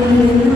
Amen.